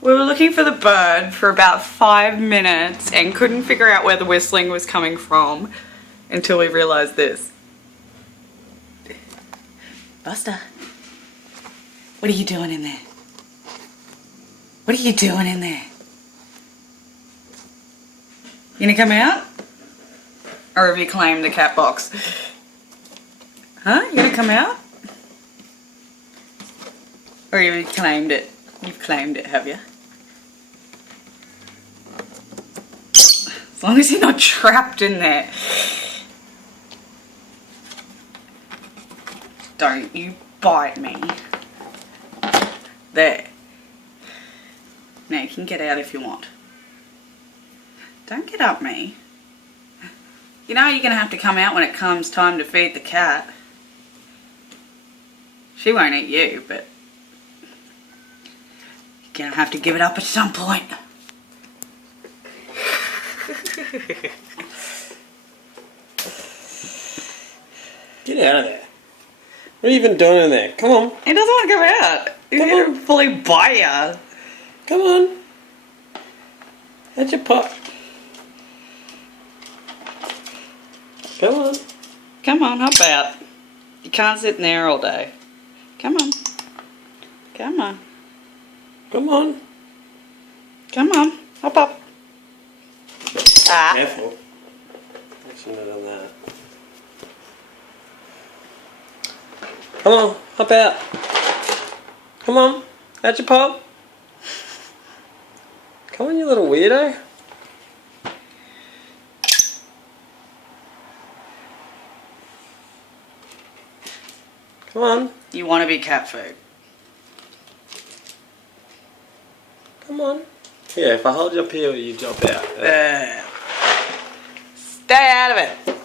We were looking for the bird for about 5 minutes and couldn't figure out where the whistling was coming from until we realised this. Buster, what are you doing in there? What are you doing in there? You gonna come out? Or have you claimed the cat box? Huh? You gonna come out? Or have you claimed it? You've claimed it, have you? As long as you're not trapped in there. Don't you bite me. There. Now you can get out if you want. Don't get up me. You know you're going to have to come out when it comes time to feed the cat. She won't eat you, but you're going to have to give it up at some point. Get out of there. What are you even doing in there? Come on. He doesn't want to come out. He's going to fully bite you. Come on. That's your pot. Come on. Come on, hop out. You can't sit in there all day. Come on. Come on. Come on. Come on. Hop up. Ah. Careful. I shouldn't have done that. Come on, hop out. Come on, that's your pop. Come on, you little weirdo. Come on. You want to be cat food. Come on. Yeah, if I hold you up here, you jump out. Stay out of it.